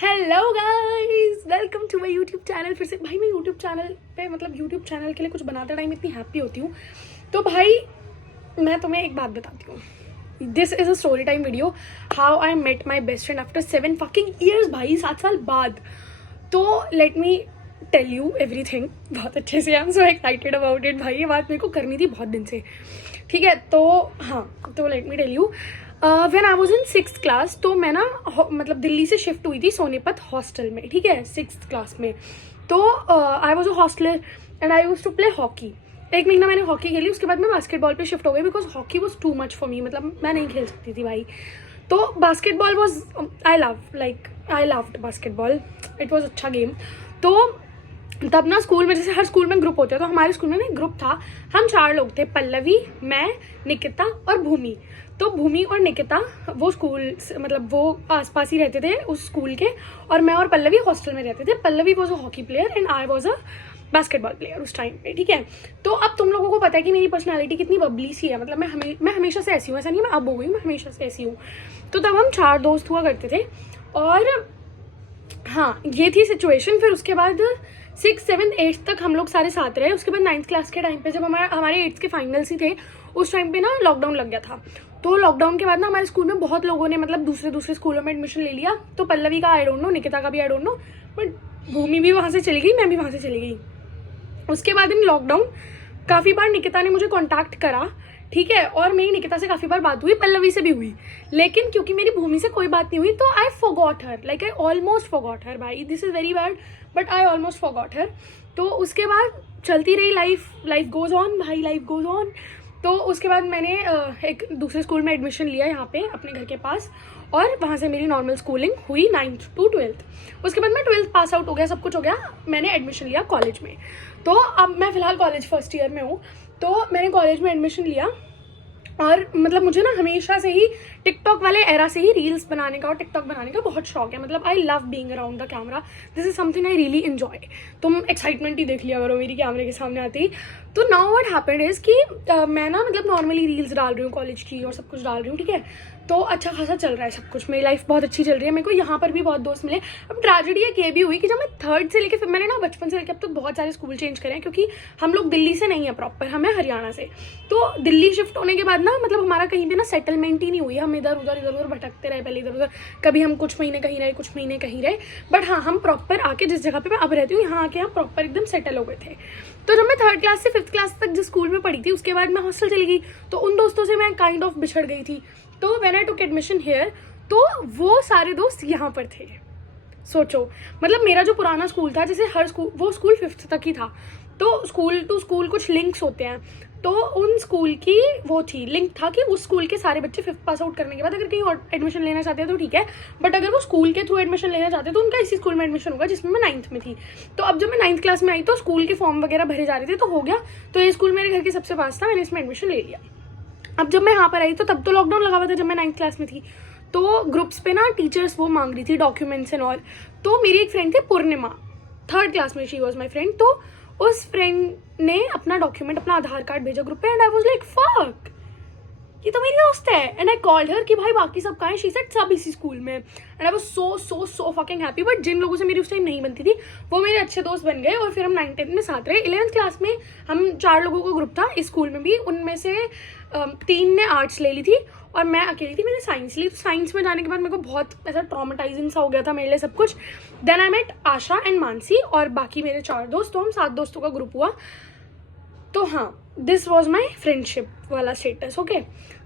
Hello guys, welcome to my YouTube channel. फिर से भाई मैं यूट्यूब चैनल पे यूट्यूब चैनल के लिए कुछ बनाते टाइम इतनी हैप्पी होती हूँ। तो भाई मैं तुम्हें एक बात बताती हूँ। This is a story time video, how I met my best friend after 7 fucking years। भाई 7 साल बाद। तो let me tell you everything बहुत अच्छे से। I am so excited about it. भाई ये बात मेरे को करनी थी बहुत दिन से, ठीक है। तो हाँ, तो let me tell you. When I was in 6th class, तो मैं ना मतलब दिल्ली से शिफ्ट हुई थी सोनीपत हॉस्टल में, ठीक है, 6th क्लास में। तो I was a hosteller and I used to play hockey. एक महीना मैंने हॉकी खेली, उसके बाद मैं बास्केटबॉल पे शिफ्ट हो गई because hockey was too much for me. मतलब मैं नहीं खेल सकती थी भाई। तो basketball was I loved basketball, it was अच्छा गेम। तो तब ना स्कूल में, जैसे हर स्कूल में ग्रुप होते हैं, तो हमारे स्कूल में ना एक ग्रुप था। हम 4 लोग थे, पल्लवी, मैं, निकिता और भूमि। तो भूमि और निकिता वो स्कूल मतलब वो आसपास ही रहते थे उस स्कूल के, और मैं और पल्लवी हॉस्टल में रहते थे। Pallavi was a hockey player and I was a basketball player उस टाइम पे, ठीक है। तो अब तुम लोगों को पता है कि मेरी पर्सनालिटी कितनी बबली सी है। मतलब मैं हमेशा से ऐसी हूँ, ऐसा नहीं मैं अब हो गई, मैं हमेशा से ऐसी हूँ। तो तब हम 4 दोस्त हुआ करते थे और हाँ, ये थी सिचुएशन। फिर उसके बाद 6th 7th 8th तक हम लोग सारे साथ रहे। उसके बाद 9th क्लास के टाइम पे, जब हमारे 8th के फाइनल्स ही थे, उस टाइम पे ना लॉकडाउन लग गया था। तो लॉकडाउन के बाद ना हमारे स्कूल में बहुत लोगों ने मतलब दूसरे स्कूलों में एडमिशन ले लिया। तो पल्लवी का आई डोंट नो, निकिता का भी आई डोंट नो, बट भूमि भी वहाँ से चली गई, मैं भी वहाँ से चली गई। उसके बाद इन लॉकडाउन काफ़ी बार निकिता ने मुझे कॉन्टैक्ट करा, ठीक है, और मेरी निकिता से काफ़ी बार बात हुई, पल्लवी से भी हुई। लेकिन क्योंकि मेरी भूमि से कोई बात नहीं हुई, तो I forgot her, like I almost forgot her. भाई this is very bad, but I almost forgot her. तो उसके बाद चलती रही लाइफ गोज़ ऑन भाई, लाइफ गोज़ ऑन। तो उसके बाद मैंने एक दूसरे स्कूल में एडमिशन लिया यहाँ पे अपने घर के पास, और वहाँ से मेरी नॉर्मल स्कूलिंग हुई 9th to 12th। उसके बाद मैं 12th पास आउट हो गया, सब कुछ हो गया, मैंने एडमिशन लिया कॉलेज में। तो अब मैं फ़िलहाल कॉलेज फर्स्ट ईयर में हूँ। तो मैंने कॉलेज में एडमिशन लिया, और मतलब मुझे ना हमेशा से ही टिकटॉक वाले एरा से ही रील्स बनाने का और टिकटॉक बनाने का बहुत शौक है। मतलब I love being around the camera, this is something I really enjoy. तुम एक्साइटमेंट ही देख लिया करो मेरी कैमरे के सामने आती ही। तो नाउ व्हाट हैपेंड इज कि मैं ना मतलब नॉर्मली रील्स डाल रही हूँ कॉलेज की और सब कुछ डाल रही हूँ, ठीक है। तो अच्छा खासा चल रहा है सब कुछ, मेरी लाइफ बहुत अच्छी चल रही है। मेरे को यहाँ पर भी बहुत दोस्त मिले। अब ट्रेजेडी ये भी हुई कि जब मैं 3rd से लेकर, फिर मैंने ना बचपन से लेकर अब तक बहुत सारे स्कूल चेंज करे हैं, क्योंकि हम लोग दिल्ली से नहीं है प्रॉपर, हम है हरियाणा से। तो दिल्ली शिफ्ट होने के बाद ना मतलब हमारा कहीं पे ना सेटलमेंट ही नहीं हुई। हम इधर उधर भटकते रहे, पहले इधर उधर, कभी हम कुछ महीने कहीं रहे, कुछ महीने कहीं रहे। बट हाँ, हम प्रॉपर आके जिस जगह पे मैं अब रहती हूँ, यहाँ आके हम प्रॉपर एकदम सेटल हो गए थे। तो जब मैं 3rd क्लास से 5th क्लास तक जिस स्कूल में पढ़ी थी, उसके बाद मैं हॉस्टल चली गई। तो उन दोस्तों से मैं काइंड ऑफ बिछड़ गई थी। तो when I took admission here, तो वो सारे दोस्त यहाँ पर थे। सोचो, मतलब मेरा जो पुराना स्कूल था, जैसे हर स्कूल, वो स्कूल 5th तक ही था। तो स्कूल टू स्कूल कुछ लिंक्स होते हैं, तो उन स्कूल की वो थी, लिंक था कि उस स्कूल के सारे बच्चे 5th पास आउट करने के बाद अगर कहीं और एडमिशन लेना चाहते हैं तो ठीक है, बट अगर वो स्कूल के थ्रू एडमिशन लेना चाहते हैं तो उनका इसी स्कूल में एडमिशन होगा जिसमें मैं 9th में थी। तो अब जब मैं 9th क्लास में आई तो स्कूल के फॉर्म वगैरह भरे जा रहे थे, तो हो गया। तो ये स्कूल मेरे घर के सबसे पास था, मैंने इसमें एडमिशन ले लिया। अब जब मैं यहाँ पर आई तो तब तो लॉकडाउन लगा हुआ था जब मैं 9th क्लास में थी। तो ग्रुप्स पे ना टीचर्स वो मांग रही थी डॉक्यूमेंट्स एंड ऑल। तो मेरी एक फ्रेंड थी पूर्णिमा, 3rd क्लास में, शी वॉज माई फ्रेंड। तो उस फ्रेंड ने अपना डॉक्यूमेंट, अपना आधार कार्ड भेजा ग्रुप पे, and I was like fuck, ये तो मेरी दोस्त है। एंड आई कॉल्ड हर कि भाई बाकी सब कहाँ हैं। शी सेड सब इसी स्कूल में। And I was so fucking happy. But जिन लोगों से मेरी उस टाइम नहीं बनती थी, वो मेरे अच्छे दोस्त बन गए, और फिर हम 9th 10th में साथ रहे। 11th क्लास में हम 4 लोगों का ग्रुप था इस स्कूल में भी। उनमें से 3 ने आर्ट्स ले ली थी और मैं अकेली थी, मैंने साइंस ली। तो साइंस में जाने के बाद मेरे को बहुत ऐसा ट्रॉमेटाइजिंग सा हो गया था मेरे लिए सब कुछ। Then I met Asha and Mansi और बाकी मेरे 4 दोस्त। तो हम 7 दोस्तों का ग्रुप हुआ। तो हाँ, दिस वॉज माई फ्रेंडशिप वाला स्टेटस, ओके।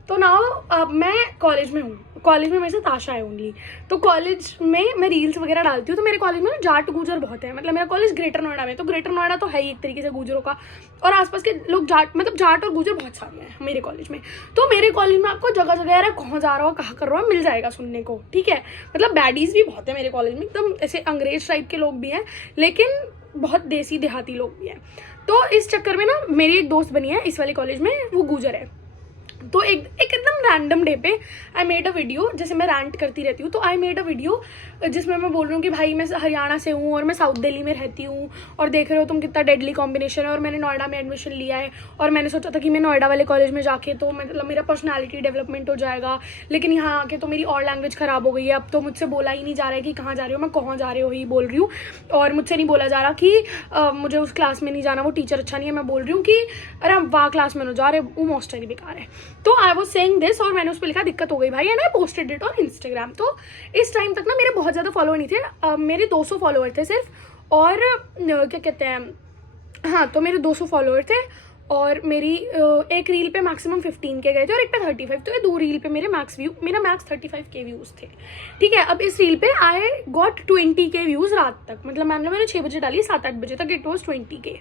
तो नाउ मैं कॉलेज में हूँ, कॉलेज में मेरे साथ आशा है ओनली। तो कॉलेज में मैं रील्स वगैरह डालती हूँ। तो मेरे कॉलेज में ना जाट गुजर बहुत है, मतलब मेरा कॉलेज ग्रेटर नोएडा में, तो ग्रेटर नोएडा तो है ही एक तरीके से गुजरों का, और आसपास के लोग जाट, मतलब जाट और गुजर बहुत सारे हैं मेरे कॉलेज में। तो मेरे कॉलेज में आपको जगह जगह यार कहाँ जा रहा हो, कहाँ कर रहा हो, मिल जाएगा सुनने को, ठीक है। मतलब बैडीज भी बहुत है मेरे कॉलेज में, एकदम ऐसे अंग्रेज टाइप के लोग भी हैं, लेकिन बहुत देसी देहाती लोग भी हैं। तो इस चक्कर में ना मेरी एक दोस्त बनी है इस वाले कॉलेज में, वो गुजर है। तो एक एकदम रैंडम डे पे आई मेड अ वीडियो, जैसे मैं रैंट करती रहती हूँ, तो आई मेड अ वीडियो जिसमें मैं बोल रही हूँ कि भाई मैं हरियाणा से हूँ और मैं साउथ दिल्ली में रहती हूँ, और देख रहे हो तुम कितना डेडली कॉम्बिनेशन है, और मैंने नोएडा में एडमिशन लिया है, और मैंने सोचा था कि मैं नोएडा वाले कॉलेज में जाके तो मतलब मेरा पर्सनैलिटी डेवलपमेंट हो जाएगा, लेकिन यहाँ आके तो मेरी और लैंग्वेज ख़राब हो गई है। अब तो मुझसे बोला ही नहीं जा रहा है कि कहाँ जा रही हो, मैं कहाँ जा रही हो ही बोल रही हूँ, और मुझसे नहीं बोला जा रहा कि मुझे उस क्लास में नहीं जाना, वो टीचर अच्छा नहीं है। मैं बोल रही हूँ कि अरे वाह क्लास में ना जा रहे, वो मास्टर ही बेकार है। तो आई वॉज सेइंग दिस, और मैंने उस पर लिखा दिक्कत हो गई भाई, and I posted it on Instagram. तो इस टाइम तक ना मेरे बहुत ज़्यादा फॉलोअर नहीं थे, मेरे 200 फॉलोअर थे सिर्फ, और क्या कहते हैं, हाँ तो मेरे 200 फॉलोअर थे, और मेरी एक रील पे मैक्सिमम 15 के गए थे और एक पे 35, तो ये 2 रील पे मेरा मैक्स 35 के व्यूज़ थे। ठीक है, अब इस रील पे आई गॉट 20 के व्यूज़ रात तक, मतलब मैंने 6 बजे डाली, 7-8 बजे तक इट वॉज 20 के।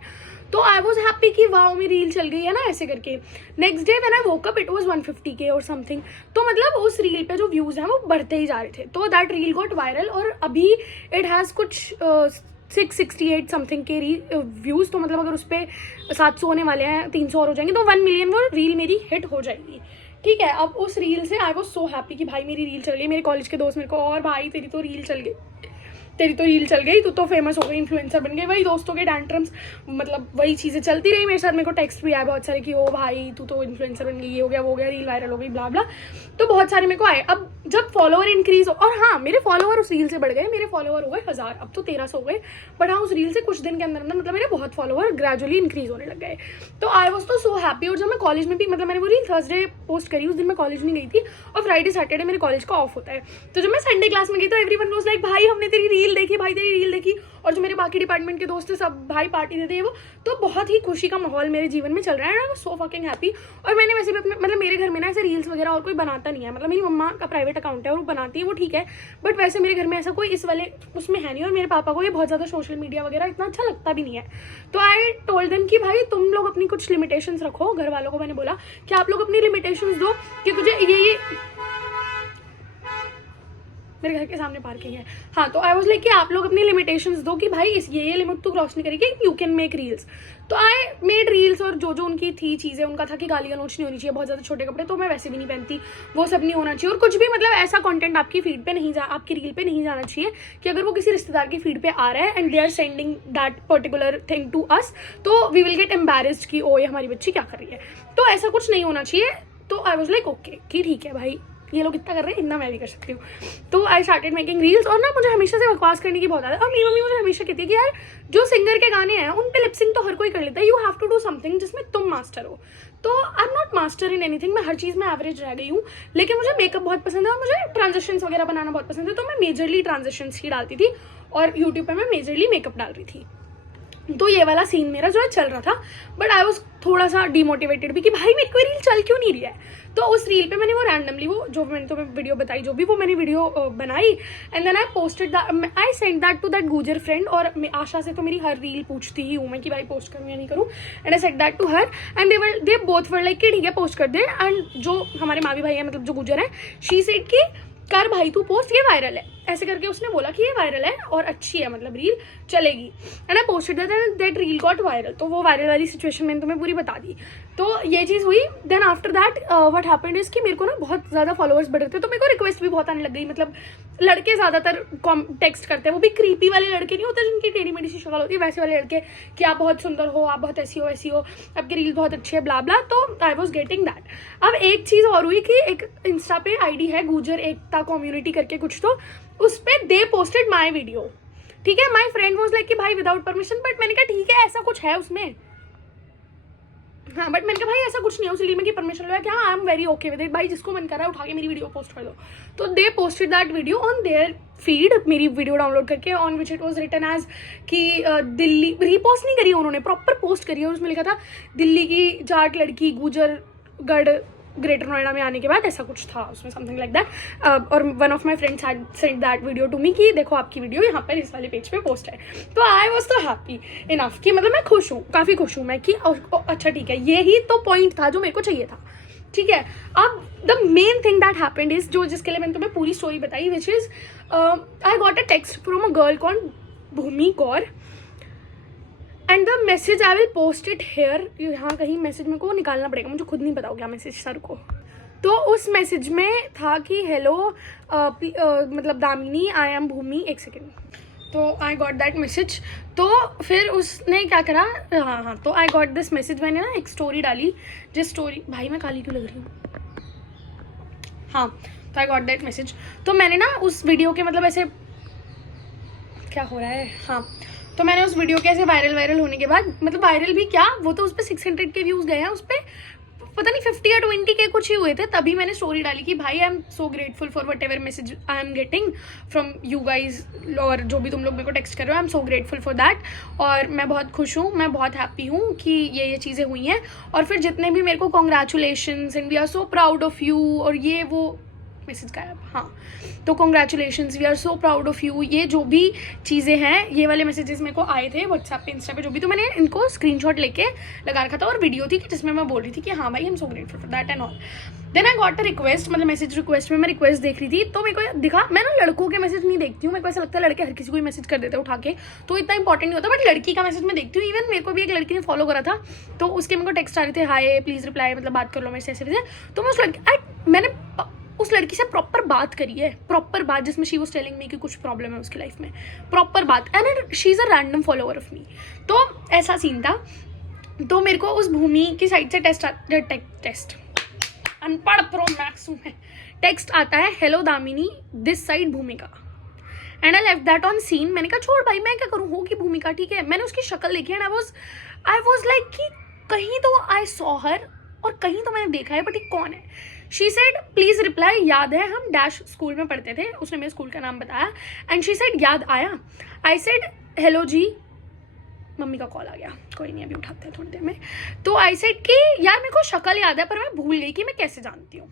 तो आई वॉज हैप्पी कि वाओ मेरी रील चल गई है ना, ऐसे करके। Next day when I woke up it was 150 के और समथिंग। तो मतलब उस रील पे जो व्यूज़ हैं वो बढ़ते ही जा रहे थे। तो दैट रील गॉट वायरल, और अभी इट हैज़ कुछ 668 समथिंग के व्यूज़। तो मतलब अगर उस पर 700 होने वाले हैं, 300 और हो जाएंगे, तो 1 मिलियन वो रील मेरी हिट हो जाएगी। ठीक है, अब उस रील से आई वॉज सो हैप्पी कि भाई मेरी रील चल गई। मेरे कॉलेज के दोस्त मेरे को, और भाई तेरी तो रील चल गई, तू तो फेमस हो गई, इन्फ्लुएंसर बन गई। वही दोस्तों के टैंट्रम्स, मतलब वही चीज़ें चलती रही मेरे साथ। मेरे को टेक्स्ट भी आए बहुत सारे कि ओ भाई तू तो इन्फ्लुएंसर बन गई, ये हो गया वो हो गया, रील वायरल हो गई, ब्ला ब्ला। तो बहुत सारे मेरे को आए। अब जब फॉलोअर इंक्रीज हो, और हाँ मेरे फॉलोअर उस रील से बढ़ गए, मेरे फॉलोअर हो गए 1000, अब तो 1300 हो गए। बट हाँ उस रील से कुछ दिन के अंदर अंदर मतलब मेरे बहुत फॉलोअर ग्रेजुअली इंक्रीज होने लग गए। तो आई वॉज तो सो हैप्पी। और जब मैं कॉलेज में भी, मतलब मैंने वो रील थर्सडे पोस्ट करी, उस दिन मैं कॉलेज नहीं गई थी, और फ्राइडे सैटरडे मेरे कॉलेज का ऑफ होता है। तो जब मैं संडे क्लास में गई तो एवरीवन वाज लाइक भाई हमने तेरी रील देखी, भाई तेरी रील देखी। और जो मेरे बाकी डिपार्टमेंट के दोस्त थे सब भाई पार्टी देते हैं वो। तो बहुत ही खुशी का माहौल मेरे जीवन में चल रहा है, आई वाज सो फकिंग हैप्पी। और मैंने वैसे भी अपने, मतलब मेरे घर में ना ऐसे रील्स वगैरह और कोई बनाता नहीं है, मतलब मेरी मम्मा का प्राइवेट अकाउंट है और वो बनाती है, वो ठीक है। बट वैसे मेरे घर में ऐसा कोई इस वाले उसमें है नहीं, और मेरे पापा को ये बहुत ज़्यादा सोशल मीडिया वगैरह इतना अच्छा लगता भी नहीं है। तो आई टोल्ड देम कि भाई तुम लोग अपनी कुछ लिमिटेशंस रखो। घर वालों को मैंने बोला कि आप लोग अपनी लिमिटेशंस दो कि तुझे ये मेरे घर के सामने पार्किंग है। हाँ, तो आई वाज लाइक कि आप लोग अपनी लिमिटेशंस दो कि भाई इस ये लिमिट तो क्रॉस नहीं करेगी, यू कैन मेक रील्स। तो आई मेड रील्स, और जो जो उनकी थी चीज़ें, उनका था कि गाली गलौच नहीं होनी चाहिए, बहुत ज़्यादा छोटे कपड़े तो मैं वैसे भी नहीं पहनती, वो सब नहीं होना चाहिए, और कुछ भी मतलब ऐसा कंटेंट आपकी फीड पे नहीं आपकी रील पे नहीं जाना चाहिए कि अगर वो किसी रिश्तेदार की फीड पे आ रहा है and they are sending that particular thing to us, तो वी विल गेट एम्बैरेस्ड कि ओ ये हमारी बच्ची क्या कर रही है। तो ऐसा कुछ नहीं होना चाहिए। तो आई वॉज लाइक ओके कि ठीक है भाई, ये लोग इतना कर रहे हैं, इतना मैं भी कर सकती हूँ। तो आई स्टार्टेड मेकिंग रील्स। और ना मुझे हमेशा से बकवास करने की बहुत आदत है, और मेरी मम्मी मुझे हमेशा कहती है कि यार जो सिंगर के गाने हैं उन पे लिपसिंग तो हर कोई कर लेता है, you have to do something जिसमें तुम मास्टर हो। तो I am not master in anything, मैं हर चीज़ में एवरेज रह गई हूँ, लेकिन मुझे मेकअप बहुत पसंद है और मुझे ट्रांजेक्शन्स वगैरह बनाना बहुत पसंद है। तो मैं मेजरली ट्रांजेक्शन्स ही डालती थी, और यूट्यूब पर मैं मेजरली मेकअप डाल रही थी। तो ये वाला सीन मेरा जो है चल रहा था, बट आई वॉज थोड़ा सा डिमोटिवेटेड भी कि भाई मेरी कोई रील चल क्यों नहीं रही है। तो उस रील पे मैंने वो रैंडमली वो जो मैंने तुम्हें वीडियो बताई, जो भी वो मैंने वीडियो बनाई, and then I posted that, I send that to that Gujjar friend. और आशा से तो मेरी हर रील पूछती ही हूँ मैं कि भाई पोस्ट करूँ या नहीं करूँ, and I send that to her, and they both were like कि ठीक है पोस्ट कर दे। एंड जो हमारे मावी भाई है, मतलब जो गुजर है, शी सेड कि कर भाई तू पोस्ट, ये वायरल है, ऐसे करके उसने बोला कि ये वायरल है और अच्छी है, मतलब रील चलेगी। And I posted that reel got viral. तो वो वायरल वाली सिचुएशन मैंने तुम्हें पूरी बता दी। तो ये चीज़ हुई। Then after that what happened is कि मेरे को ना बहुत ज़्यादा फॉलोअर्स बढ़ रहे थे, तो मेरे को रिक्वेस्ट भी बहुत आने लग गई। मतलब लड़के ज़्यादातर टेक्स्ट करते हैं, वो भी क्रीपी वाले लड़के नहीं होते जिनकी टेढ़ी मेढ़ी सी शक्ल होती है, वैसे वाले लड़के कि आप बहुत सुंदर हो, आप बहुत ऐसी हो वैसी हो, आपकी रील बहुत अच्छी है, ब्ला ब्ला। तो आई वॉज गेटिंग दैट। अब एक चीज़ और हुई कि एक इंस्टा पे आईडी है गुजर एकता कम्युनिटी करके कुछ, तो उस पर दे पोस्टेड माई वीडियो। ठीक है, माई फ्रेंड वॉज लाइक कि भाई विदाउट परमिशन, बट मैंने कहा ठीक है ऐसा कुछ है उसमें, हाँ, बट मैंने कहा भाई ऐसा कुछ नहीं है उस रील में कि परमिशन लो, क्या I am very okay with it, भाई जिसको मन कर रहा है उठा के मेरी वीडियो पोस्ट कर दो। तो they posted that video on their feed, मेरी वीडियो डाउनलोड करके, on which it was written as कि दिल्ली, रीपोस्ट नहीं करी उन्होंने, प्रॉपर पोस्ट करी, और उसमें लिखा था दिल्ली की जाट लड़की गुजरगढ़ ग्रेटर नोएडा में आने के बाद, ऐसा कुछ था उसमें, समथिंग लाइक दैट। और one of my friends had send that video to me कि देखो आपकी वीडियो यहाँ पर इस वाले पेज पे पोस्ट है। तो आई वॉज तो हैप्पी इनफ कि मतलब मैं खुश हूँ, काफ़ी खुश हूँ मैं कि अच्छा ठीक है, यही तो पॉइंट था जो मेरे को चाहिए था। ठीक है, अब the main thing that happened is, जो जिसके लिए मैंने तुम्हें पूरी स्टोरी बताई, which is I got a text from a girl called Bhumi Kaur, and the message I will post it here. यहाँ कहीं मैसेज मेरे को निकालना पड़ेगा, मुझे खुद नहीं पता हो क्या मैसेज सर को। तो उस मैसेज में था कि हेलो मतलब दामिनी आई एम भूमि, एक सेकेंड, तो आई गॉट दैट मैसेज। तो फिर उसने क्या करा, हाँ, तो आई गॉट दिस मैसेज, मैंने ना एक स्टोरी डाली, जिस स्टोरी, भाई मैं काली क्यों लग रही हूँ, हाँ, तो आई गॉट दैट मैसेज। तो मैंने ना उस वीडियो के मतलब ऐसे, क्या हो रहा है, हाँ, तो मैंने उस वीडियो के ऐसे वायरल होने के बाद, मतलब वायरल भी क्या, वो तो उस पर 600 के व्यूज़ गए हैं, उस पर पता नहीं 50 या 20 के कुछ ही हुए थे। तभी मैंने स्टोरी डाली कि भाई I am so grateful for what ever message I am getting from you guys, और जो भी तुम लोग मेरे को टेक्स्ट कर रहे हो, आई am so grateful for that, और मैं बहुत खुश हूँ, मैं बहुत हैप्पी हूँ कि ये चीज़ें हुई हैं। और फिर जितने भी मेरे को congratulations and we are so proud of you, और ये वो मैसेज गायब, हाँ, तो congratulations, we are so proud of you, ये जो भी चीज़ें हैं, ये वाले मैसेजेस मेरे को आए थे व्हाट्सएप पे, इंस्टा पे, जो भी, तो मैंने इनको स्क्रीनशॉट लेके लगा रखा था, और वीडियो थी जिसमें मैं बोल रही थी कि हाँ भाई I am so grateful for that and all. Then I got a request, मतलब मैसेज रिक्वेस्ट में मैं रिक्वेस्ट देख रही थी, तो मेरे को दिखा, मैं ना लड़कों के मैसेज नहीं देखती हूँ, मेरे को ऐसा लगता है लड़के हर किसी को मैसेज कर देते हैं उठा के, तो इतना इंपॉर्टेंट नहीं होता, बट लड़की का मैसेज मैं देखती हूँ। इवन मेरे को भी एक लड़की ने फॉलो करा था, तो उसके मेरे को टेक्स्ट आ रहे थे, हाय प्लीज़ रिप्लाई, मतलब बात कर लो मेरे से, ऐसे वैसे। तो मैं उस लड़की, मैंने उस लड़की से प्रॉपर बात करी है, प्रॉपर बात, जिसमें शी वाज टेलिंग मी कि कुछ प्रॉब्लम है उसकी लाइफ में, प्रॉपर बात, and she is a random follower of me. तो ऐसा सीन था। तो मेरे को उस भूमि की साइड से टेक्स्ट अनपढ़ प्रो मैक्स हूँ मैं, टेक्स्ट आता है, hello Damini this side Bhumika, and I left that on seen. मैंने कहा छोड़ भाई, मैं क्या करूँ, होगी भूमिका, ठीक है। मैंने उसकी शक्ल देखी एंड आई वॉज लाइक कि कहीं तो आई सॉ हर, और कहीं तो मैंने देखा है, बट ये कौन है। शी सेड प्लीज रिप्लाई, याद है हम डैश स्कूल में पढ़ते थे, उसने मेरे स्कूल का नाम बताया, एंड शी सेड याद आया। आई सेड हेलो जी, मम्मी का कॉल आ गया, कोई नहीं अभी उठाते हैं थोड़ी देर में। तो आई सेड कि यार मेरे को शक्ल याद है, पर मैं भूल गई कि मैं कैसे जानती हूँ।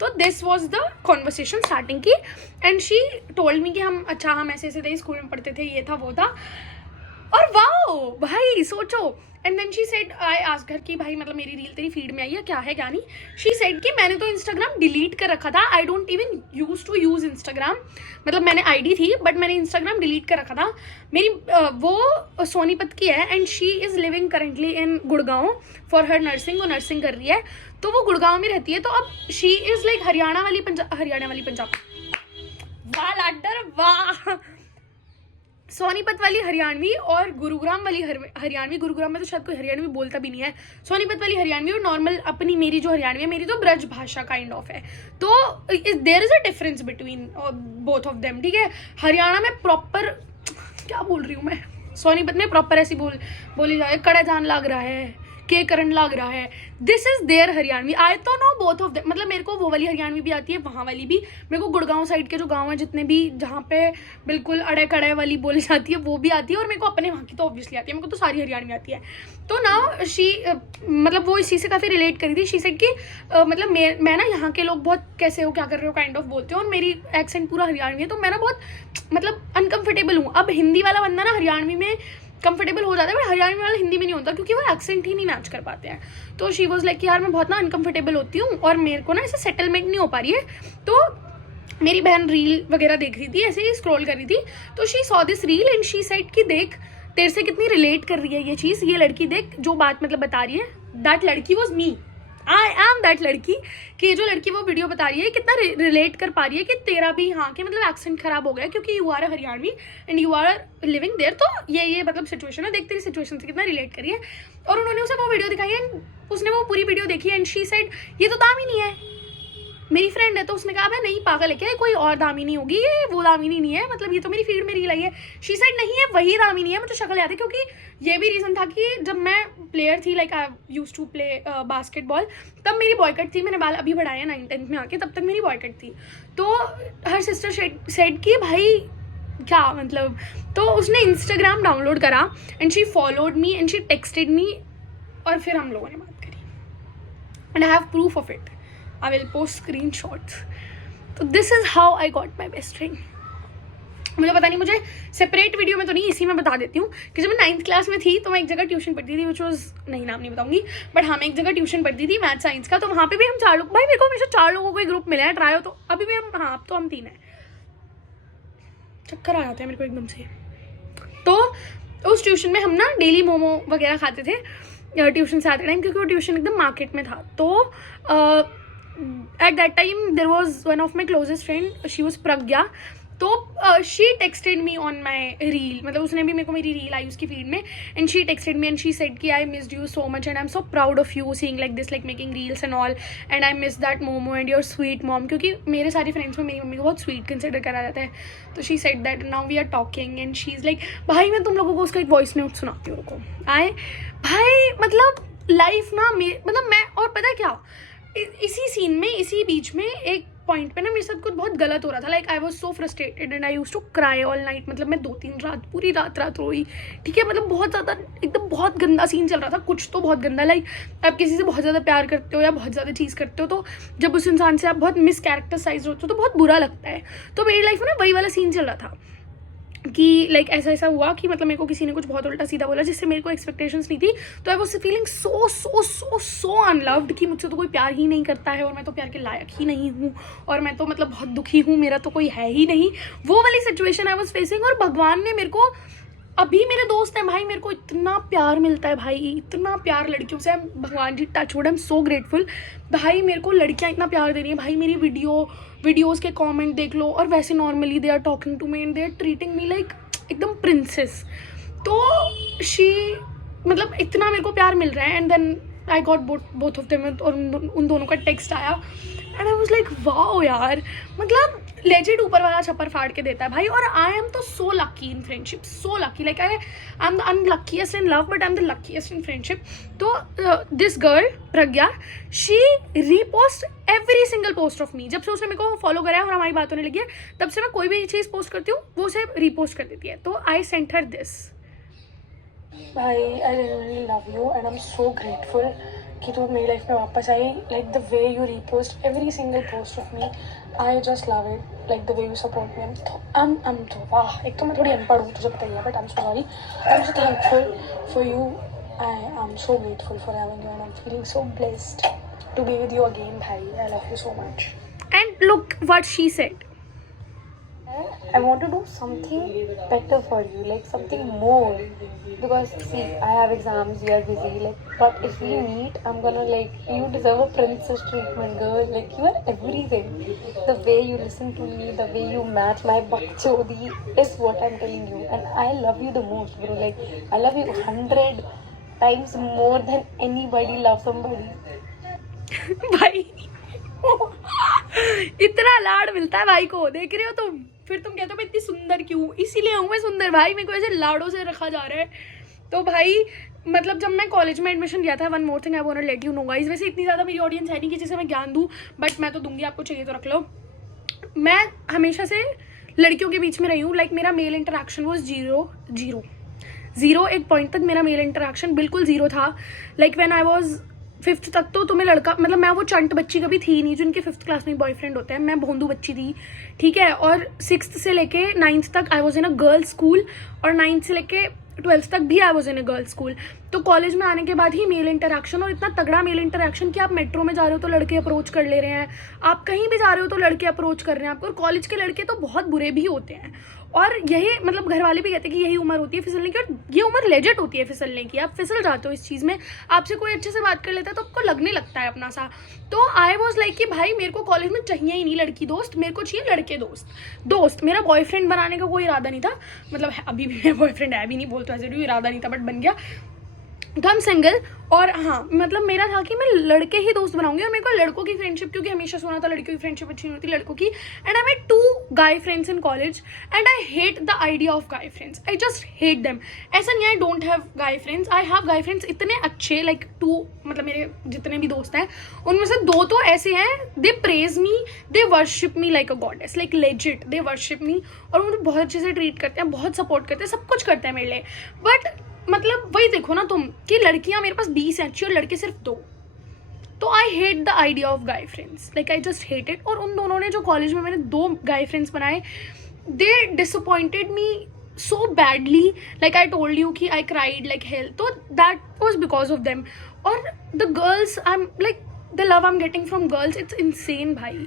तो this was the conversation starting की, एंड शी टोल्ड मी कि हम ऐसे ऐसे थे, स्कूल में पढ़ते थे, ये था वो था, और वाओ भाई सोचो। And then she said, I asked her कि भाई मतलब मेरी रील तेरी फीड में आई है, क्या है क्या नहीं। शी सेड कि मैंने तो इंस्टाग्राम डिलीट कर रखा था, I don't even use to use Instagram, मतलब मैंने आईडी थी बट मैंने इंस्टाग्राम डिलीट कर रखा था। मेरी वो सोनीपत की है, and she is living currently in Gurgaon for her nursing, वो नर्सिंग कर रही है, तो वो गुड़गांव में रहती है। तो अब शी इज़ लाइक हरियाणा वाली पंजाब, वाह लाडर वाह, सोनीपत वाली हरियाणवी और गुरुग्राम वाली हरियाणवी, गुरुग्राम में तो शायद कोई हरियाणवी बोलता भी नहीं है, सोनीपत वाली हरियाणवी, और नॉर्मल अपनी मेरी जो हरियाणवी है, मेरी तो ब्रज भाषा काइंड ऑफ है। तो there is a difference between both of them, ठीक है। हरियाणा में प्रॉपर, क्या बोल रही हूँ मैं, सोनीपत में प्रॉपर ऐसी बोली जाए, कड़ा जान लग रहा है, के करंट लग रहा है, दिस इज देयर हरियाणवी। आई तो नो बोथ ऑफ देम, मतलब मेरे को वो वाली हरियाणवी भी आती है, वहाँ वाली भी, मेरे को गुड़गांव साइड के जो गांव है जितने भी, जहाँ पे बिल्कुल अड़े कड़े वाली बोली जाती है, वो भी आती है, और मेरे को अपने वहाँ की तो ऑब्वियसली आती है, मेरे को तो सारी हरियाणवी आती है। तो नाउ शी मतलब वो इसी से काफ़ी रिलेट करी थी। शी सेड कि मतलब मैं ना यहाँ के लोग बहुत कैसे हो, क्या कर रहे हो काइंड ऑफ बोलते हो, और मेरी एक्सेंट पूरा हरियाणवी है, तो मैं ना बहुत मतलब अनकम्फर्टेबल हूँ। अब हिंदी वाला बंदा ना हरियाणवी में कंफर्टेबल हो जाता है, बट हरियाणवी वाला हिंदी में नहीं होता, क्योंकि वो एक्सेंट ही नहीं मैच कर पाते हैं। तो शी वॉज लाइक कि यार मैं बहुत ना अनकंफर्टेबल होती हूँ, और मेरे को ना ऐसे सेटलमेंट नहीं हो पा रही है। तो मेरी बहन रील वगैरह देख रही थी, ऐसे ही स्क्रॉल कर रही थी, तो she saw this reel and she said कि देख तेरे से कितनी रिलेट कर रही है ये चीज़, ये लड़की देख जो बात मतलब बता रही है, दैट लड़की was me, I am that लड़की, कि जो लड़की वो वीडियो बता रही है कितना रिलेट कर पा रही है कि तेरा भी हाँ कि मतलब एक्सेंट खराब हो गया क्योंकि you are a Haryanvi and you are living there. तो ये मतलब सिचुएशन है, देख तेरी सिचुएशन से कितना रिलेट करी है। और उन्होंने उसे वो वीडियो दिखाई एंड उसने वो पूरी वीडियो देखी एंड शी सेड ये तो दामिनी है, मेरी फ्रेंड है। तो उसने कहा मैं नहीं पागल है क्या, कोई और दामिनी होगी, ये वो दामिनी नहीं है, मतलब ये तो मेरी फीड में रील आई है। शी साइड नहीं है वही दामिनी है, मुझे शक्ल याद है, क्योंकि ये भी रीज़न था कि जब मैं प्लेयर थी, like I use to play basketball, तब मेरी बॉयकट थी, मैंने बाल अभी बढ़ाया 9th-10th में आके, तब तक मेरी बॉयकट थी। तो हर सिस्टर सेड कि भाई क्या मतलब, तो उसने इंस्टाग्राम डाउनलोड करा and she followed me and she texted me, और फिर हम लोगों ने बात करी and I have proof of it, I will post screenshots. तो this is how I got my best friend. मुझे पता नहीं, मुझे सेपरेट वीडियो में तो नहीं, इसी में बता देती हूँ कि जब मैं 9th क्लास में थी तो मैं एक जगह ट्यूशन पढ़ती थी, विच वॉज नहीं नाम नहीं बताऊंगी, बट हाँ मैं एक जगह ट्यूशन पढ़ती थी मैथ साइंस का। तो वहाँ पे भी हम 4 लोग, भाई मेरे को हमेशा 4 लोगों को ग्रुप मिला है, ट्राई हो तो अभी भी हम, हाँ अब तो हम 3 हैं, चक्कर आ जाते हैं मेरे को एकदम से। तो उस ट्यूशन में हम ना डेली मोमो वगैरह खाते थे ट्यूशन से आते टाइम, क्योंकि वो ट्यूशन एकदम मार्केट में था। तो at that time there was one of my closest friend, she was Pragya. तो she texted me on my reel, मतलब उसने भी मेरे को मेरी रील आई उसकी फीड में, and she texted me and she said कि I missed you so much and I am so proud of you seeing like this, like making reels and all, and I miss that momo and your sweet mom, क्योंकि मेरे सारे friends में मेरी mummy को बहुत sweet consider करा जाता है. तो she said that now we are talking and she is like, भाई मैं तुम लोगों को उसका एक वॉइस नोट सुनाती हूँ रुको. आए भाई, मतलब लाइफ ना मतलब मैं, और पता क्या, इसी सीन में, इसी बीच में एक पॉइंट पे ना मेरे साथ कुछ बहुत गलत हो रहा था. Like I was so frustrated and I use to cry all night. मतलब मैं 2-3 रात पूरी रात रोई, ठीक है. मतलब बहुत ज़्यादा एकदम बहुत गंदा सीन चल रहा था, कुछ तो बहुत गंदा. लाइक आप किसी से बहुत ज़्यादा प्यार करते हो या बहुत ज़्यादा चीज़ करते हो, तो जब उस इंसान से आप बहुत मिस कैरेक्टराइज होते हो तो बहुत बुरा लगता है. तो मेरी लाइफ में ना वही वाला सीन चल रहा था कि लाइक ऐसा हुआ कि मतलब मेरे को किसी ने कुछ बहुत उल्टा सीधा बोला जिससे मेरे को एक्सपेक्टेशंस नहीं थी. तो I was feeling so unloved कि मुझसे तो कोई प्यार ही नहीं करता है और मैं तो प्यार के लायक ही नहीं हूँ और मैं तो मतलब बहुत दुखी हूँ, मेरा तो कोई है ही नहीं. वो वाली सिचुएशन आई वाज फेसिंग. और भगवान ने मेरे को, अभी मेरे दोस्त हैं भाई, मेरे को इतना प्यार मिलता है भाई, इतना प्यार लड़कियों से. भगवान जी touch wood, I am so grateful भाई. मेरे को लड़कियां इतना प्यार दे रही हैं भाई. मेरी वीडियोस के कमेंट देख लो, और वैसे normally they are talking to me and they are treating me like एकदम प्रिंसेस. तो मतलब इतना मेरे को प्यार मिल रहा है. And then I got both of them, और उन दोनों का टेक्स्ट आया and I was like wow यार, मतलब लेजिट ऊपर वाला छप्पर फाड़ के देता है भाई. और आई एम तो so lucky in friendship, so lucky. Like I am the unluckiest in love but I am the luckiest in friendship. तो this girl Pragya, she repost every single post of me. जब से उसने मेरे को follow करा है और हमारी बात होने लगी है, तब से मैं कोई भी चीज़ पोस्ट करती हूँ वो उसे रीपोस्ट कर देती है. तो आई सेंट हर दिस. भाई I really love you and I am so grateful कि तू मेरी लाइफ में वापस आई. Like the way you repost every single post of me, I just love it. Like the way you support me. I'm तो वाह, एक तो मैं थोड़ी अनपढ़ हूँ तुझे पता ही है, but I am so sorry. I am so thankful for you. I am so grateful for having you and I am feeling so blessed to be with you again भाई. I love you so much. And look what she said. I want to do something better for you, like something more. Because see, I have exams, you are busy. Like, but if we meet, I'm gonna like, you deserve a princess treatment, girl. Like, you are everything. The way you listen to me, the way you match my bakchodi is what I'm telling you. And I love you the most, bro. Like, I love you 100 times more than anybody loves somebody. भाई इतना लाड मिलता है भाई को, देख रहे हो तुम. फिर तुम कहते हो मैं इतनी सुंदर क्यों, इसीलिए हूँ मैं सुंदर भाई. मेरे को ऐसे लाडों से रखा जा रहा है. तो भाई मतलब जब मैं कॉलेज में एडमिशन लिया था, one more thing I want to let you know guys. वैसे इतनी ज़्यादा मेरी ऑडियंस है नहीं कि जिसे मैं ज्ञान दूँ, बट मैं तो दूंगी, आपको चाहिए तो रख लो. मैं हमेशा से लड़कियों के बीच में रही हूँ. लाइक मेरा मेल इंटरेक्शन वॉज जीरो. एक पॉइंट तक मेरा मेल इंटरेक्शन बिल्कुल जीरो था. Like when I was 5th तक तो तुम्हें लड़का, मतलब मैं वो चंट बच्ची कभी थी नहीं जिनके 5th क्लास में बॉयफ्रेंड होते हैं. मैं भोंदू बच्ची थी, ठीक है. और 6th से लेके 9th तक I was in a girls school, और 9th से लेके 12th तक भी I was in a girls school. तो कॉलेज में आने के बाद ही मेल इंटरेक्शन, और इतना तगड़ा मेल इंटरेक्शन कि आप मेट्रो में जा रहे हो तो लड़के अप्रोच कर ले रहे हैं, आप कहीं भी जा रहे हो तो लड़के अप्रोच कर रहे हैं आपको. और कॉलेज के लड़के तो बहुत बुरे भी होते हैं. और यही मतलब घर वाले भी कहते हैं कि यही उम्र होती है फिसलने की, और ये उम्र लेजिट होती है फिसलने की. आप फिसल जाते हो इस चीज़ में. आपसे कोई अच्छे से बात कर लेता है तो आपको लगने लगता है अपना सा. तो आई वॉज लाइक कि भाई मेरे को कॉलेज में चाहिए ही नहीं लड़की दोस्त, मेरे को चाहिए लड़के दोस्त. मेरा बॉयफ्रेंड बनाने का कोई इरादा नहीं था. मतलब अभी भी मेरा बॉयफ्रेंड है भी नहीं, बोलते ऐसे भी इरादा नहीं था, बट बन गया. तो हम सिंगल. और हाँ मतलब मेरा था कि मैं लड़के ही दोस्त बनाऊंगी, और मेरे को लड़कों की फ्रेंडशिप, क्योंकि हमेशा सुना था लड़कियों की फ्रेंडशिप अच्छी नहीं होती, लड़कों की. And I met 2 guy friends in college and I hate the idea of guy friends. I just hate them. ऐसा नहीं, I don't have guy friends, I have guy friends इतने अच्छे. लाइक 2 मतलब मेरे जितने भी दोस्त हैं उनमें से 2 तो ऐसे हैं, they praise me, they worship me like a goddess, like legit they worship me. और मुझे बहुत अच्छे से ट्रीट करते हैं, बहुत सपोर्ट करते हैं, सब कुछ करते हैं मेरे लिए. बट मतलब वही देखो ना तुम कि लड़कियां मेरे पास 20 हैं अच्छी और लड़के सिर्फ 2. तो आई hate the idea of guy friends, like I just hate it. और उन दोनों ने जो कॉलेज में मैंने 2 गाय फ्रेंड्स बनाए, they disappointed me so badly. Like I told you कि आई क्राइड लाइक हेल. तो that was because of them. और the girls I am like, the love I am getting from girls, it's insane भाई,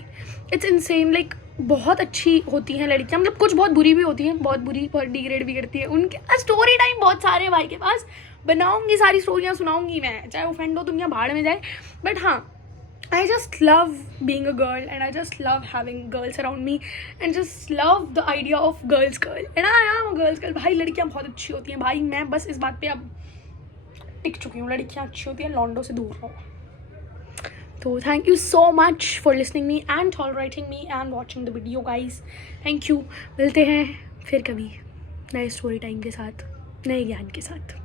it's insane. Like बहुत अच्छी होती हैं लड़कियां, मतलब कुछ बहुत बुरी भी होती हैं, बहुत बुरी, बहुत डिग्रेड भी करती है. उनके स्टोरी टाइम बहुत सारे भाई के पास, बनाऊंगी सारी स्टोरियां सुनाऊंगी मैं, चाहे वो फ्रेंड हो दुनिया भाड़ में जाए. बट हाँ I just love being a girl, and I just love having girls around me, and just love the idea of girls girl, and I am a girls girl. भाई लड़कियां बहुत अच्छी होती हैं भाई, मैं बस इस बात पे अब टिक चुकी हूँ, लड़कियां अच्छी होती हैं, लॉन्डो से दूर रहो. तो thank you so much for listening me and tolerating me and watching the video guys. Thank you. मिलते हैं फिर कभी नए स्टोरी टाइम के साथ, नए ज्ञान के साथ.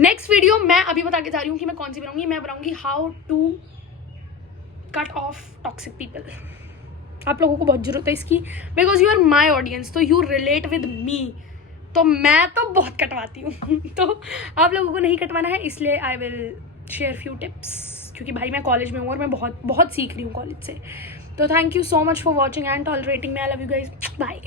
नेक्स्ट वीडियो मैं अभी बता के जा रही हूँ कि मैं कौन सी बनाऊंगी. मैं बनाऊंगी how to cut off toxic people. आप लोगों को बहुत ज़रूरत है इसकी, because you are my audience, तो यू रिलेट विद मी. तो मैं तो बहुत कटवाती हूँ तो आप लोगों को नहीं कटवाना है, इसलिए I will share few tips, क्योंकि भाई मैं कॉलेज में हूँ और मैं बहुत बहुत सीख रही हूँ कॉलेज से. तो thank you so much for watching and tolerating me. I love you guys. Bye.